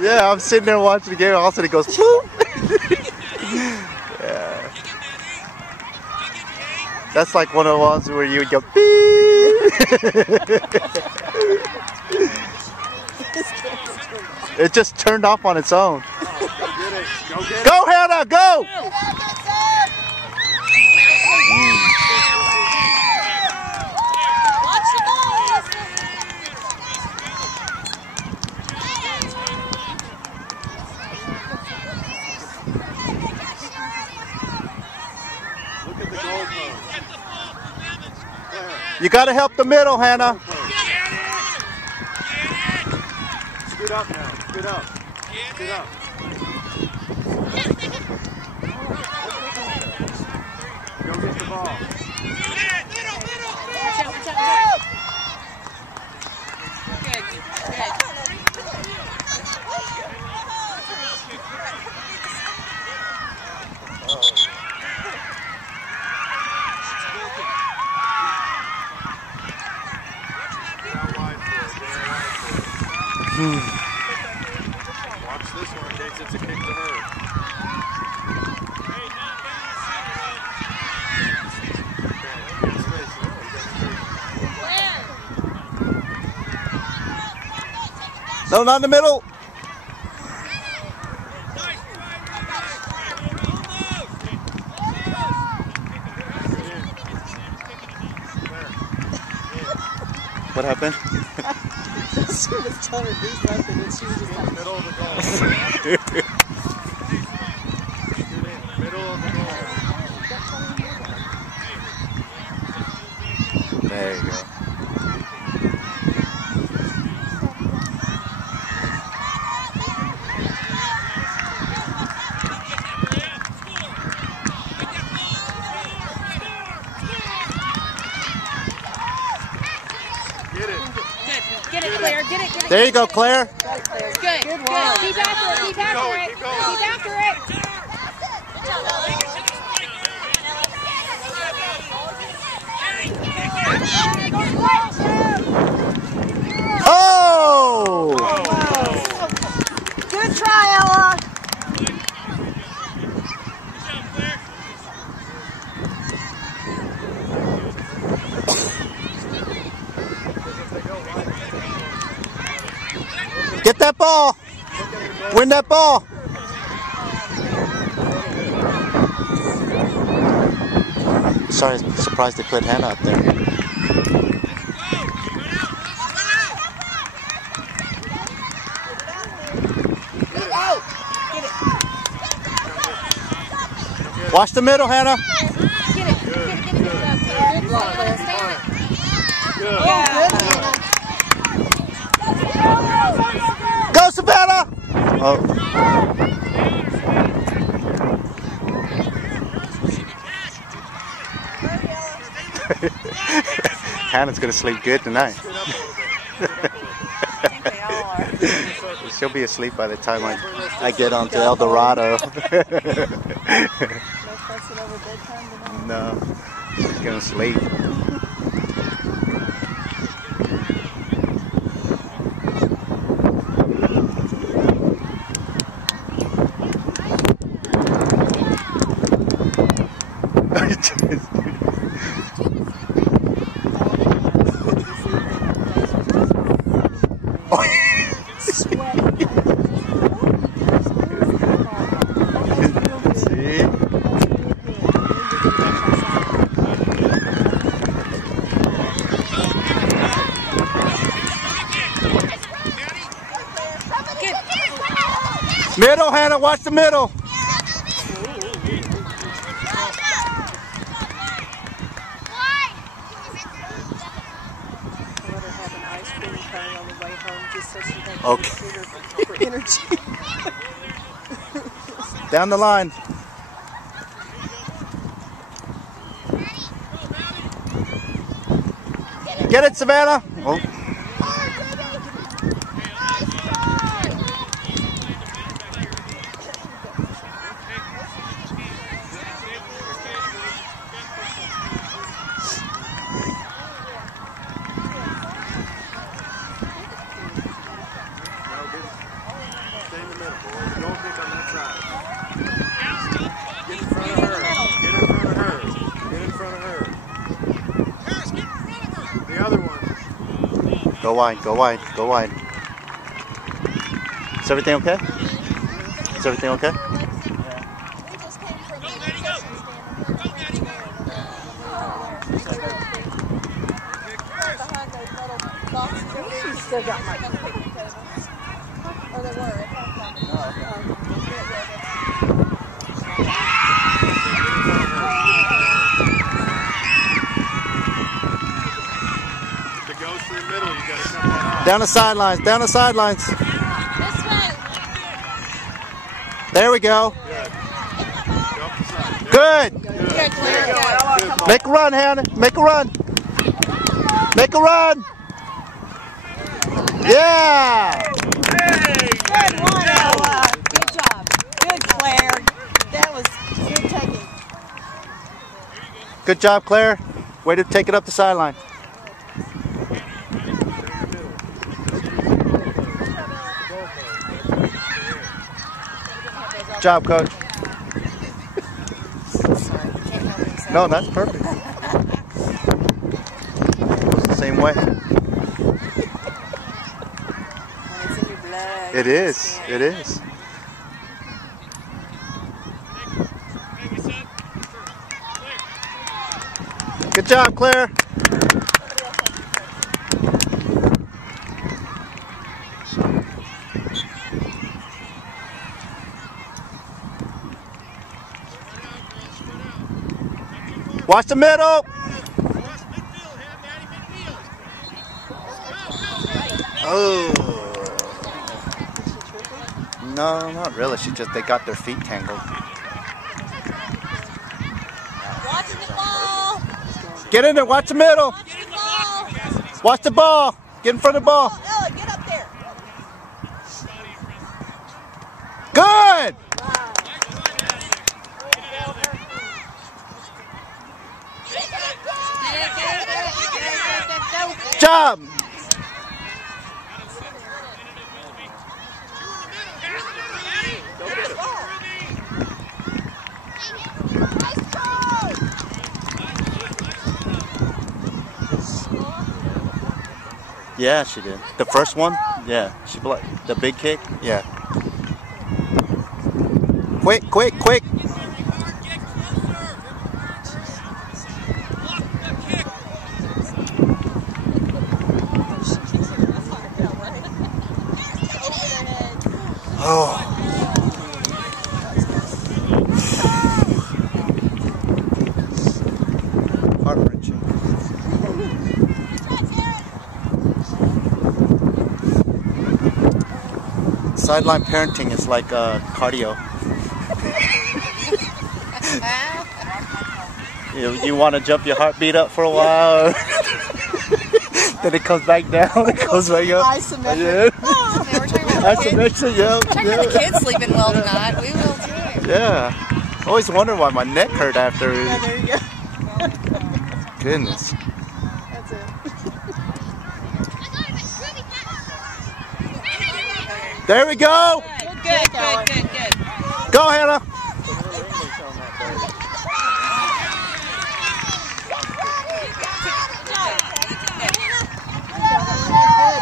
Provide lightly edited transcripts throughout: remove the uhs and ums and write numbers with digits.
Yeah, I'm sitting there watching the game, all of a sudden it goes boop. Yeah. That's like one of the ones where you would go beep. It just turned off on its own. Go, Hannah, go! You got to help the middle, Hannah. Scoot up now. Scoot up. Scoot up. Go get the ball. Watch this one in case it's a kick to her. No, not in the middle. What happened? She was telling her to do something and she was just like, Middle of the goal. Middle of the goal. There you go. Get it, Claire. Get it. There you go, Claire. Good. Good. Keep after it. Keep after it. Keep after it. Oh! good try, Ella. Get that ball. Win that ball. Sorry, I'm surprised they put Hannah up there. Watch the middle, Hannah. Get it. Good. Go, Savannah! Oh. Hannah's gonna sleep good tonight. She'll be asleep by the time I get on to El Dorado. No, she's gonna sleep. Middle, Hannah, watch the middle. Okay. Energy. Down the line. Get it, Savannah. Oh. other one. Go wide, go wide, go wide. Is everything okay? Is everything okay? We just came from the concession stand. Behind those little boxes over there. She's still got my. Or they were. If it goes through the middle, you got to cut that off. Down the sidelines, down the sidelines. This way. There we go. Good. Go up the side. Good. Good, Claire. Good. Make a run, Hannah. Make a run. Make a run. Yeah. Good one, Ella. Good job. Good, Claire. That was good taking. Good job, Claire. Way to take it up the sideline. Good job, Coach. Sorry, can't help it. No, that's perfect. It's the same way. When it's in your blood. It is. It is. Good job, Claire. Watch the middle. Oh. No, not really. They got their feet tangled. Watch the ball. Get in there. Watch the middle. Watch the ball. Watch the ball. Get in front of the ball. Ella, get up there. Good. Job. Yeah, she did. The first one? Yeah. She blocked the big kick? Yeah. Quick, quick, quick. Oh. Heart-wrenching. Sideline parenting is like cardio. You want to jump your heartbeat up for a while, then it comes back down, it goes back up. Isometric. Yeah. Oh, man, we're talking about the kids. Isometric, yeah. Checking the kids sleeping well tonight. We will too. Yeah. I always wonder why my neck hurt after. Yeah, there you go. Goodness. That's it. There we go. Good. Go, Hannah.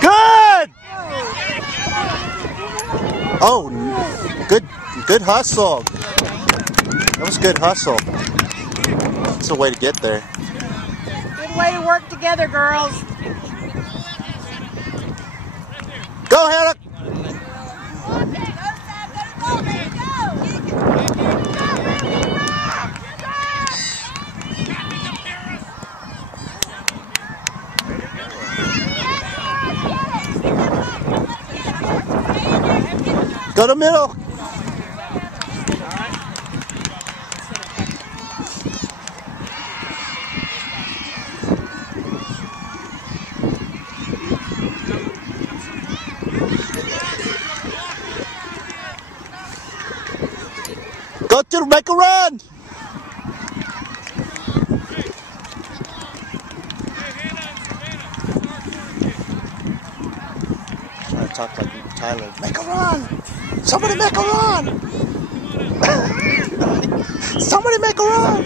Good. Oh, good hustle. That was good hustle. That's the way to get there. Good way to work together, girls. Go, Hannah. Go to middle. Go to make a run. Trying to talk like Tyler. Make a run. Somebody make a run. Somebody make a run.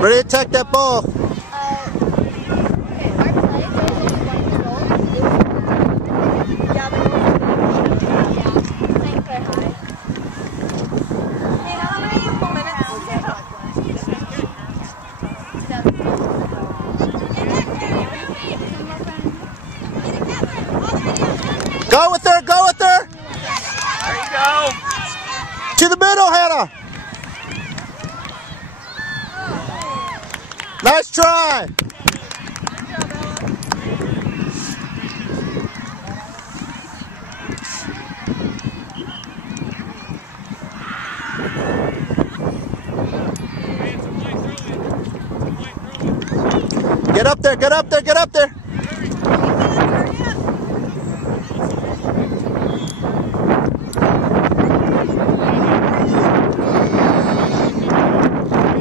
Ready to attack that ball. Go with her, go with her. There you go. To the middle, Hannah. Nice try. Get up there, get up there, get up there.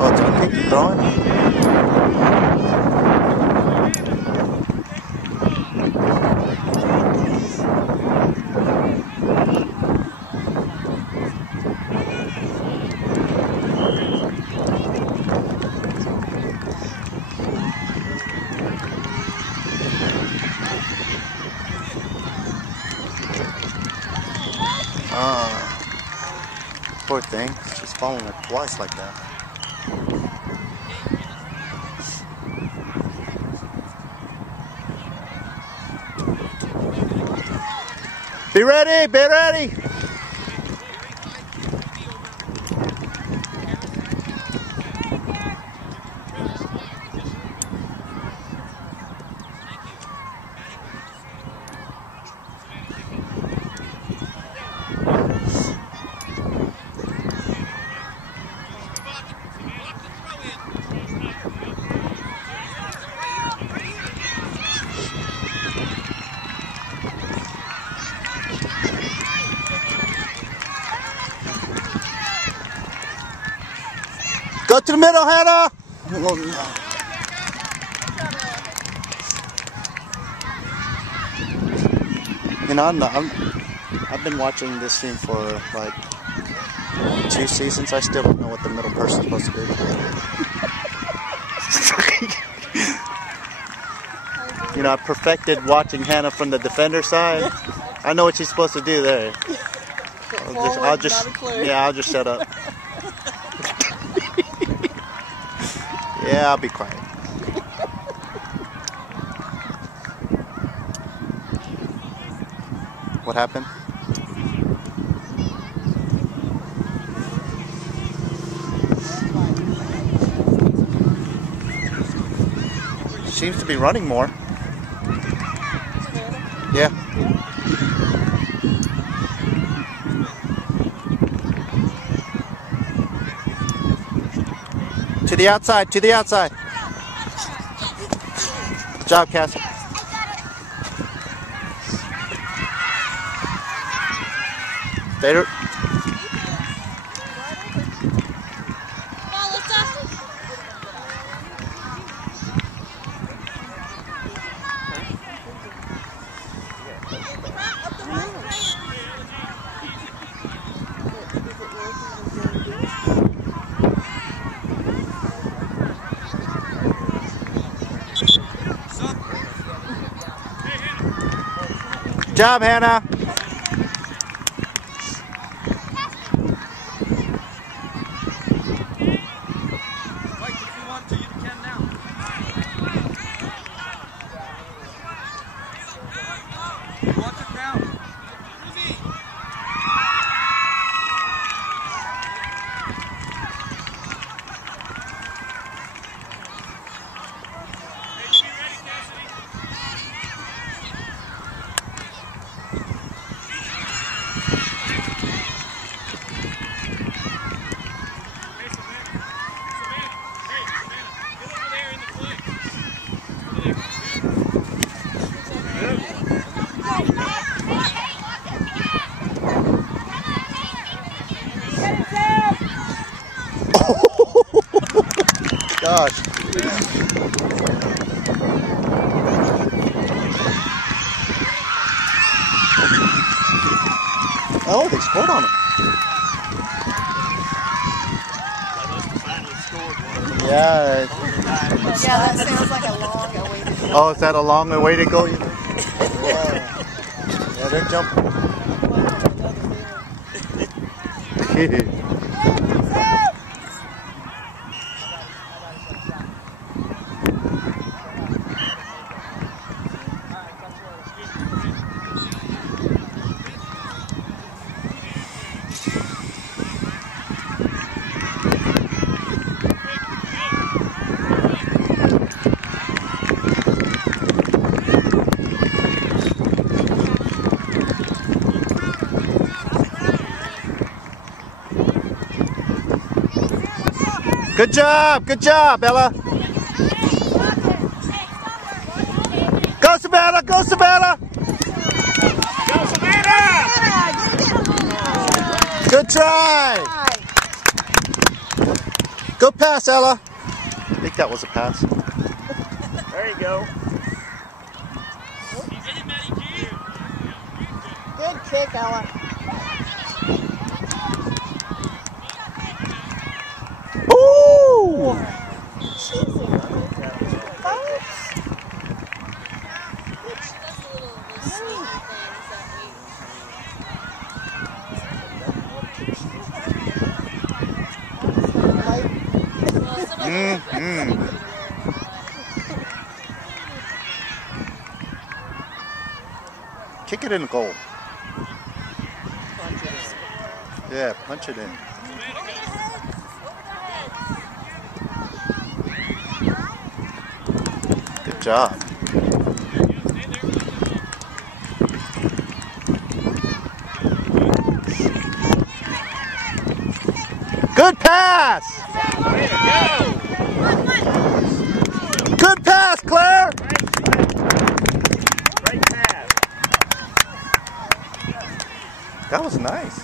Oh, do I keep throwing? Poor thing. She's falling it twice like that. Be ready, be ready. Go to the middle, Hannah. You know, I've been watching this team for like 2 seasons. I still don't know what the middle person's supposed to do. You know, I perfected watching Hannah from the defender side. I know what she's supposed to do there. I'll just shut up. Yeah, I'll be quiet. What happened? Seems to be running more. Yeah. To the outside, to the outside. Good job, Cassie. Stay there. Good job, Hannah. Gosh. Oh, they scored on him. Yeah. Yeah, that sounds like a long awaited. Oh, is that a long way to go? Yeah, they're jumping. Good job, Ella. Go, Savannah, go, Savannah. Go, Savannah! Good try. Go pass, Ella. I think that was a pass. There you go. Good kick, Ella. Ooh! Kick it in the goal. Yeah, punch it in. Good job. Good pass! Way to go! Good pass, Claire! Great pass. That was nice.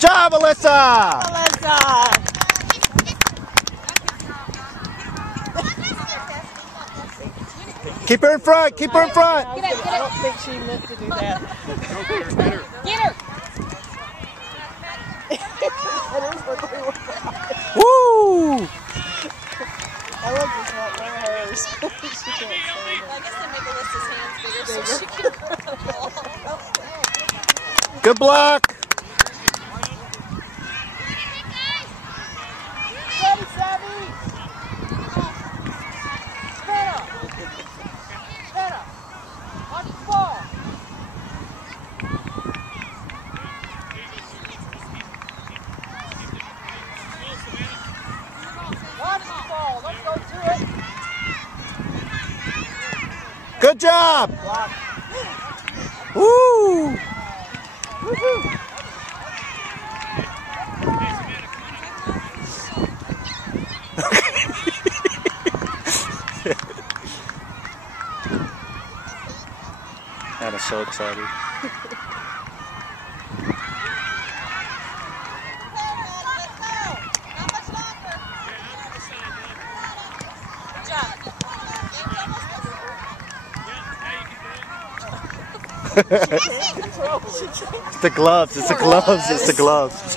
Job, Alyssa! Keep her in front, keep her in front! I don't think she meant to do that. Get her! Woo! I love this one. One of hers. She can't say I guess they make Alyssa's hands bigger so she can grab the ball. Good block! Ready, Savvy! Stand up! Stand up! Watch the ball! Watch the ball! Let's go to it! Good job! Woo! Woohoo! Anna's so excited. It's the gloves, it's the gloves, it's the gloves.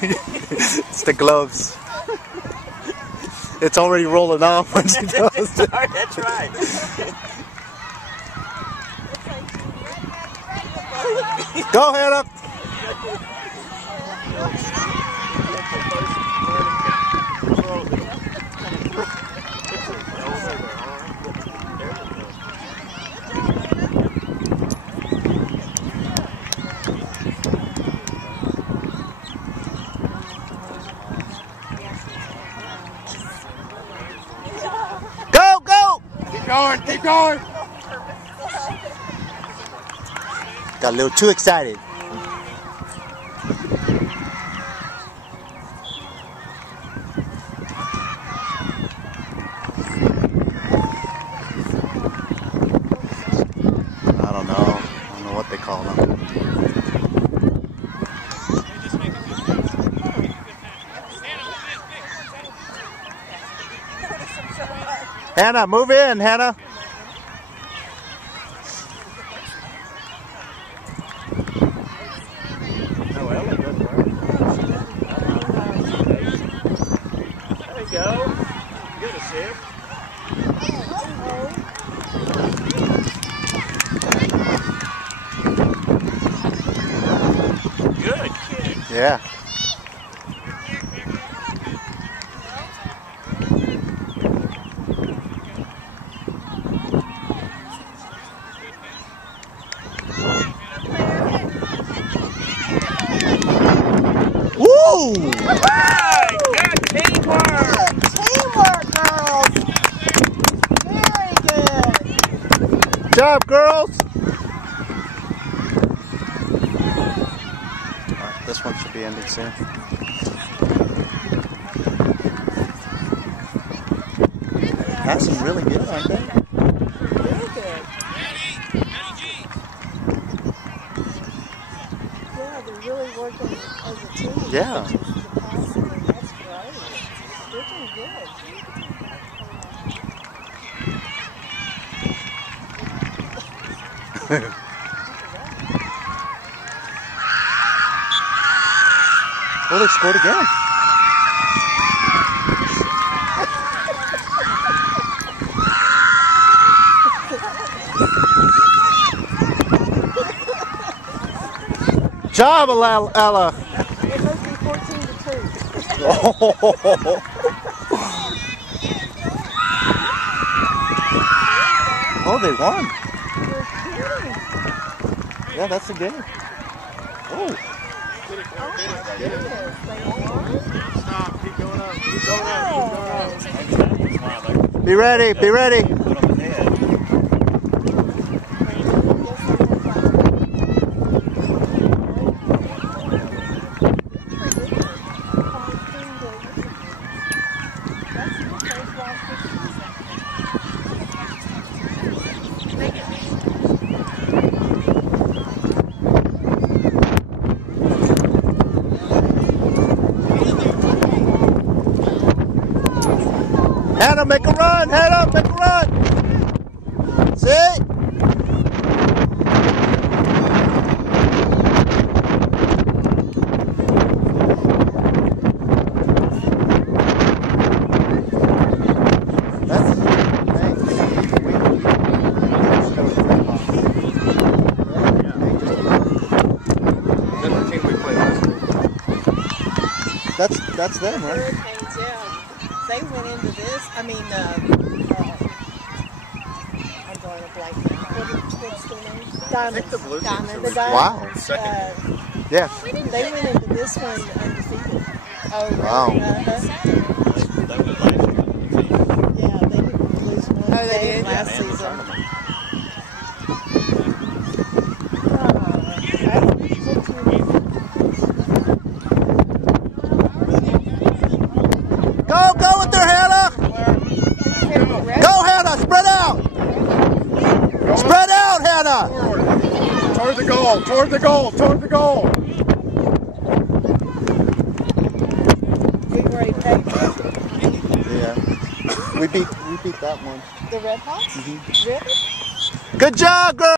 It's the gloves. It's already rolling off when she does it. That's right. Go, Hannah! Go, go! Keep going, keep going. Got a little too excited. call them. Hannah, move in, Hannah. Oh, Ella does work. There you go. Good assist. Good kid. Yeah. Woo! Right, good teamwork. Good teamwork, girls. Very good. Good job, girls. All right, this one should be ending soon. Passing really good, aren't they? Very good. Yeah, they're really working as a team. Yeah. Which is the passing, and that's great. They're doing good. Oh, they scored again. Job, Ella. It must be 14-2. Oh, they won. You're kidding. Yeah, that's the game. Oh. Oh my goodness, they won? Stop. Keep going up. Keep going up. Keep going up. Be ready. Be ready. Put on the head. Hannah, make a run. Hannah, make a run. See? That's That's them, right? Hurricanes, yeah. They went into this. I mean, I'm going to blank now. What's their name? Diamonds. the Blue Jays Diamonds. are The Diamonds. Wow. Second. Yeah. They went into this one undefeated. Oh, really? Wow. That was last year. Yeah, they didn't lose one. Oh, they did? Last And the season. tournament. Go with there, Hannah. Go, Hannah. Spread out. Spread out, Hannah. Toward the goal. Toward the goal. Toward the goal. We were a paper. Yeah. We beat that one. The Red Hawks? Really? Good job, girl.